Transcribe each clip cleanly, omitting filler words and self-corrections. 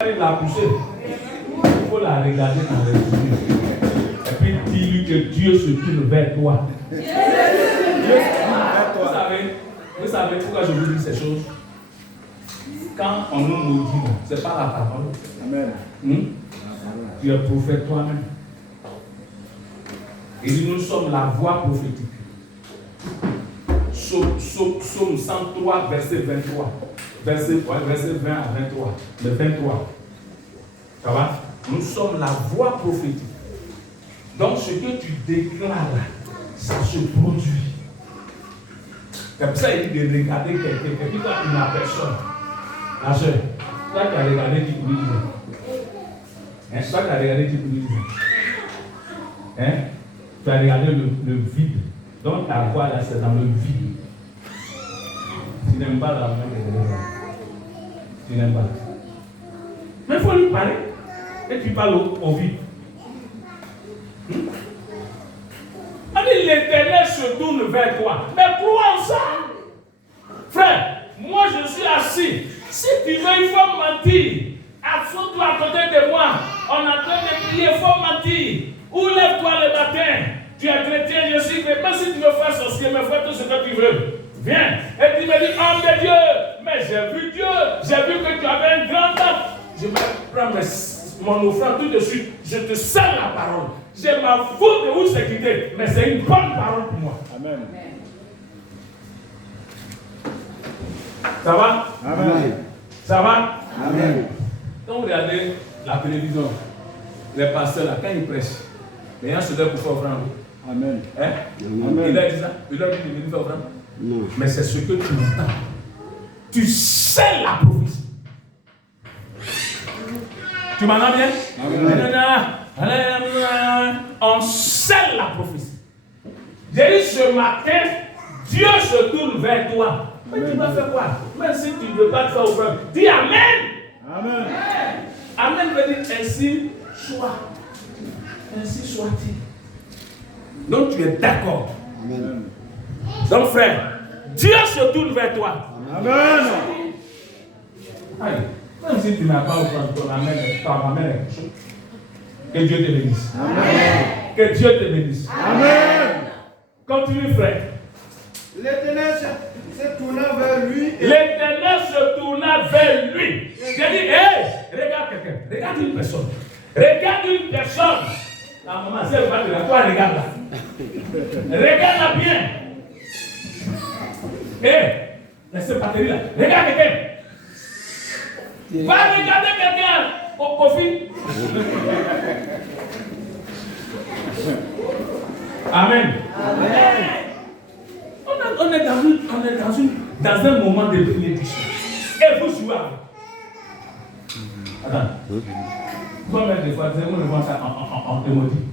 La pousser, il faut la regarder dans les yeux. Et puis dis-lui que Dieu se tourne vers toi. Vous savez pourquoi je vous dis ces choses? Quand on nous maudit, ce n'est pas la parole. Amen. Tu es prophète toi-même. Et nous sommes la voix prophétique. Psaume 103, verset 23. Verset 20 à 23. Le 23. Ça va? Nous sommes la voix prophétique. Donc ce que tu déclares, ça se produit. C'est pour ça qu'il dit de regarder quelqu'un. Et puis toi, tu n'as personne. La soeur, toi tu as regardé qui pouvait dire. Toi tu as regardé qui pouvait dire. Tu as regardé le vide. Donc ta voix là, c'est dans le vide. Tu n'aimes pas la main de Dieu. Tu n'aimes pas. Mais il faut lui parler. Et tu parles au vide. Allez, l'Éternel se tourne vers toi. Mais crois en ça. Frère, moi je suis assis. Si tu veux, il faut mentir. Assois-toi à côté de moi. On est en train de prier, il faut mentir. Ou lève-toi le matin. Tu es chrétien, je suis chrétien. Même si tu veux faire sorcier, mais fais tout ce que tu veux. Viens. Et tu me dis, homme de Dieu, mais j'ai vu Dieu. J'ai vu que tu avais un grand âme. Je vais prendre mon offrande tout de suite. Je te sers la parole. Je m'en fous de où c'est quitté. Mais c'est une bonne parole pour moi. Amen. Ça va? Amen. Ça va? Amen. Quand vous regardez la télévision, les pasteurs là, quand ils prêchent, les gens se lèvent pour faire offrande. Amen. Hein? Amen. Il a dit ça? Il a dit de venir faire offrande? Non. Mais c'est ce que tu entends. Tu sais la prophétie. Tu m'entends bien? Amen. On sait la prophétie. J'ai dit ce matin, Dieu se tourne vers toi. Mais tu vas faire quoi? Même si tu ne veux pas te faire offrande, dis Amen. Amen. Amen veut dire ainsi soit. Ainsi soit-il. Donc tu es d'accord. Amen. Donc frère, Dieu se tourne vers toi. Amen. Aïe. Même si tu n'as pas offrande, ton amen est quelque chose. Que Dieu te bénisse. Amen. Que Dieu te bénisse. Amen. Continue frère. L'Éternel se tourna vers lui. L'Éternel se tourna vers lui. J'ai dit, hé, regarde quelqu'un. Regarde une personne. Regarde une personne. La maman, si elle va te la toi, regarde-la. Regarde-la bien. Hé, laissez batterie là. Regarde quelqu'un. Va regarder quelqu'un au profit. Amen. Amen. On est dans un moment de bénédiction. Et vous jouez. Attends. Combien de fois vous le voyez ça en démodie?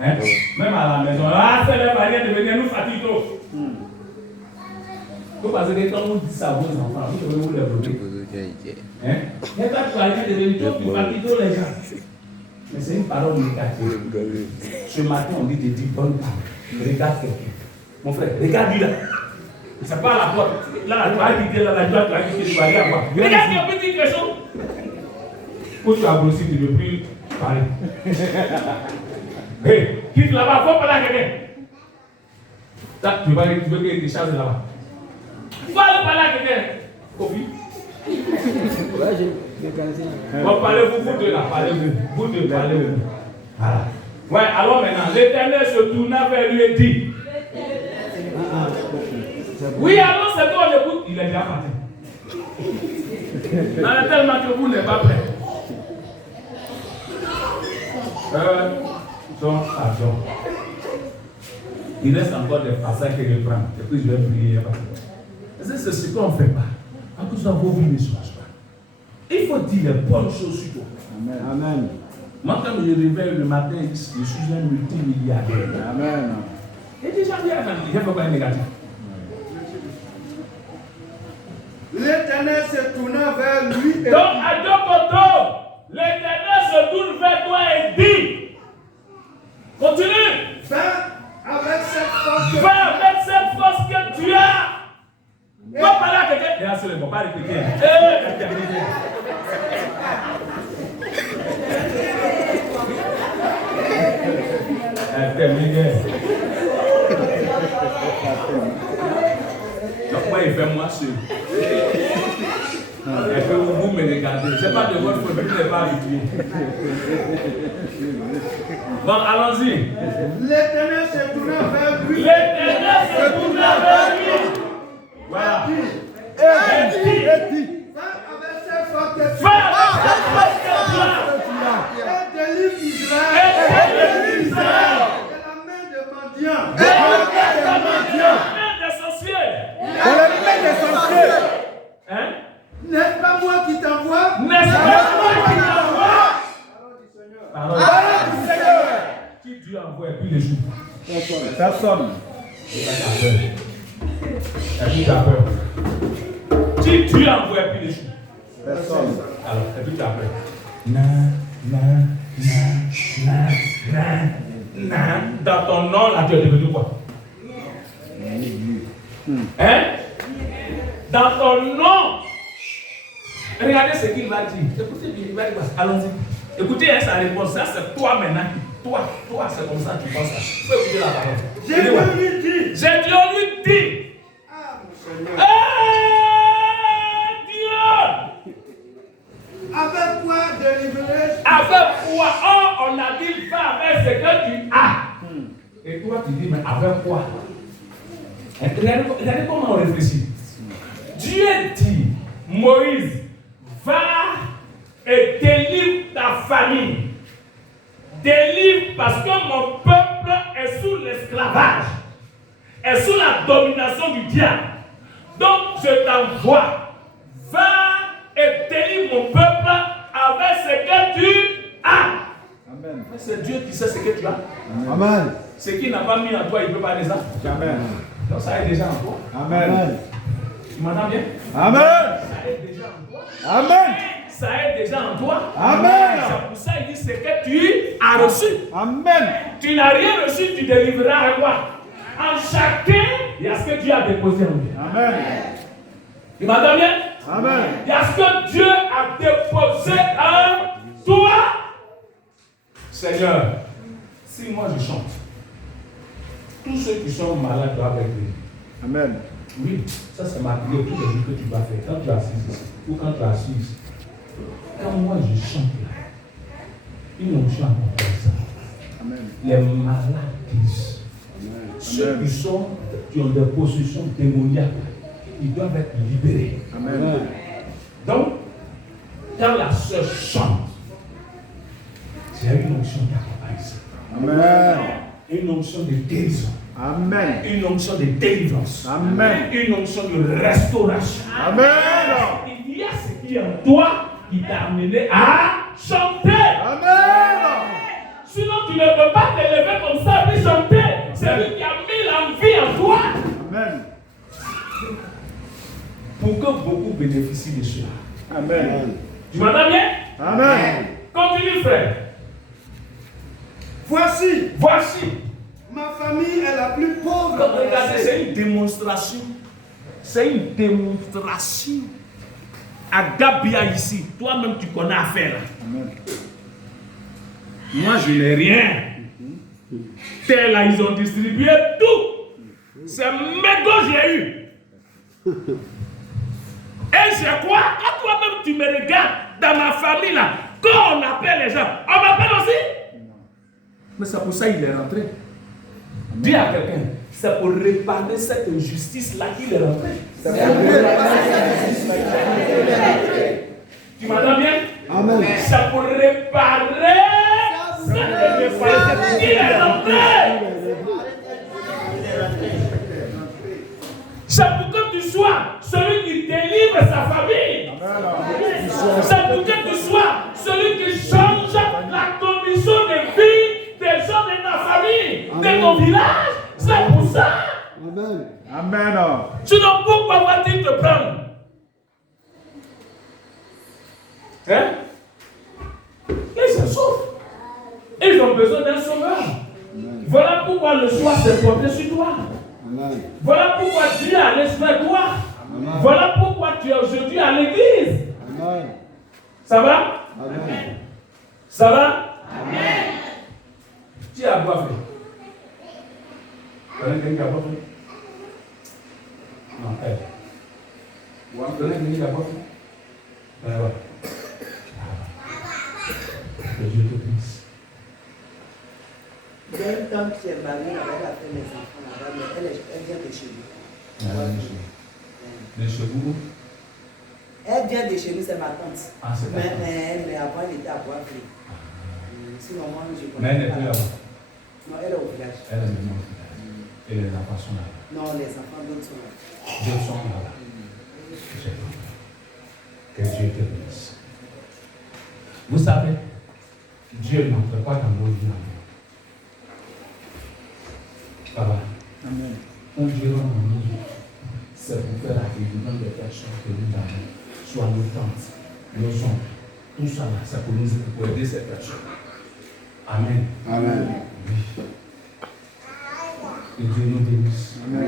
Hein? Même à la maison. Ah, c'est la manière de venir nous fatiguer trop. Vous pensez que quand vous dites ça à vos enfants, vous devez vous développer. Hein? Et quand tu vas aller devenir trop, tu fatigues trop les gens. Mais c'est une parole négative. Ce matin, on dit de dire bonne parole. Regarde quelqu'un. Mon frère, regarde-lui là. C'est pas la porte. Là, tu vas quitter là, tu vas quitter, tu vas aller à voir. Regarde, il y a une petite question. Pour tu as grossi, tu ne veux plus parler. Hé, quitte là-bas, faut parler à quelqu'un. Tu veux qu'il te charge là-bas. Il faut aller parler à quelqu'un. Kofi. Bon, parlez-vous, vous deux là, parlez-vous. Vous deux, parlez-vous. Voilà. Ouais, alors maintenant, l'Éternel se tourna vers lui et dit. Oui, alors c'est toi, on écoute. Il est déjà parti. Non, tellement que vous n'êtes pas prêt. Donc, pardon. Il reste encore des passages que je prends. Et puis je vais prier. C'est ce qu'on ne fait pas. À cause de vos vies ne changent pas. Il faut dire les bonnes choses sur toi. Amen. Amen. Moi, quand je réveille le matin, je suis un multimilliardaire. Amen. Et déjà, il ne faut pas être négatif. L'Éternel se tourna vers lui. Donc, à deux côtés, l'Éternel se tourne vers toi et dit. Continue. Va avec cette force que tu as. Va parler à quelqu'un. Et là, c'est le bon, pas répéter. terminé. Donc moi, il fait moi seul. Et que vous me regardez. Ce n'est pas de votre faute, vous n'êtes pas habitué. Bon, allons-y. L'Éternel se tourna vers lui. L'Éternel se tourna vers lui. Voilà. Et dit, va avec cette force que tu as. Et délivre Israël. De la main des mendiants. De la main des sorciers. Hein? N'est-ce pas moi qui t'envoie? N'est-ce pas moi qui t'envoie? Parole du Seigneur. Qui Dieu envoie et puis les jours? Personne. Et puis tu as peur. Qui Dieu envoie et puis les jours? Personne. Alors, et puis tu as peur. Dans ton nom, là, tu es devenu quoi? Hein? Dans ton nom. Regardez ce qu'il va dire. Écoutez bien, il va dire quoi? Allons-y. Écoutez sa réponse. Ça, c'est toi maintenant. Toi, c'est comme ça que tu penses ça. Tu peux écouter la parole. J'ai dû lui dire. J'ai dû lui dire. Ah, mon Seigneur. Dieu! Avec quoi délivrer? Avec quoi? Oh, on a dit va avec ce que tu as. Et toi, tu dis, mais avec quoi? Regardez comment on réfléchit. Dieu dit, Moïse, va et délivre ta famille. Délivre parce que mon peuple est sous l'esclavage, est sous la domination du diable. Donc je t'envoie. Va et délivre mon peuple avec ce que tu as. Amen. Mais c'est Dieu qui sait ce que tu as. Amen. Ce qu'il n'a pas mis en toi, il ne peut pas les avoir. Amen. Donc ça est déjà en toi. Amen. Tu m'entends bien? Amen. Ça est déjà en toi. Amen. Ça est déjà en toi. Amen. C'est pour ça qu'il dit ce que tu as reçu. Amen. Tu n'as rien reçu, tu délivreras à quoi? En chacun, il y a ce que Dieu a déposé en lui. Amen. Tu m'entends bien? Amen. Il y a ce que Dieu a déposé en toi. Seigneur, si moi je chante, tous ceux qui sont malades doivent être guéris. Amen. Oui, ça c'est ma prière tous les jours que tu vas faire. Quand tu es assis ici, ou quand tu es assis ici. Quand moi je chante là, une onction à ça. Amen. Les malades disent. Amen. Ceux qui ont des possessions démoniaques, ils doivent être libérés. Amen. Donc, quand la sœur chante, il y a une onction qui accompagne ça. Amen. Une onction de guérison. Amen. Une onction de délivrance. Amen. Une onction de restauration. Amen. Il y a ce qui est en toi qui t'a amené à chanter. Amen. Sinon, tu ne peux pas te lever comme ça et chanter. C'est lui qui a mis l'envie en toi. Amen. Pour que beaucoup bénéficient de cela. Amen. Tu m'entends bien? Amen. Continue, frère. Voici. Ma famille est la plus pauvre. Comme regardez, c'est une démonstration. C'est une démonstration. À Gabia ici, toi-même tu connais affaire. Amen. Moi je n'ai rien. Tel là, ils ont distribué tout. C'est mégot j'ai eu. Et c'est quoi? Quand toi-même tu me regardes dans ma famille là, quand on appelle les gens, on m'appelle aussi. Mais c'est pour ça qu'il est rentré. Dis à quelqu'un, c'est pour réparer cette injustice-là qu'il est rentré. Tu m'entends bien? Amen. C'est pour réparer cette injustice qu'il est rentré. C'est pour que tu sois celui qui délivre sa famille. C'est pour que tu sois celui qui change la condition de vie des gens de ta famille, de ton village. C'est pour ça. Amen. Amen. Sinon, pourquoi va-t-il te prendre? Hein? Ils se sauvent. Ils ont besoin d'un sauveur. Voilà pourquoi le soir s'est porté sur toi. Amen. Voilà pourquoi Dieu a laissé vers toi. Amen. Voilà pourquoi tu es aujourd'hui à l'église. Amen. Ça va? Amen. Ça va? Amen. Tu as boivé. Donnez quelqu'un qui a pas fait. Non, elle. Donnez quelqu'un qui a pas fait. Ben ouais. Que Dieu te bénisse. Il y a une tante qui est mariée, elle a fait les enfants là-bas, mais elle vient de chez nous. De chez vous? Elle vient de chez nous, c'est ma tante. Ah, c'est ta tante. Mais avant, elle était à Bois-Clé. Sinon, moi, je connais. Mais elle n'est plus là-bas. Non, elle est au village. Elle est maintenant au village. Et les enfants sont là-bas. Non, les enfants d'autres sont là. D'autres sont là-bas. J'ai compris. Que Dieu te bénisse. Vous savez, Dieu n'entre pas dans nos vies. Papa, Amen. on dira dans nos vies. C'est pour faire la guérison des personnes que nous avons. Soit nos tantes, nos oncles, tout ça là, c'est pour nous pour aider ces personnes. Amen. Amen. Oui. Que Dieu nous bénisse. Amen.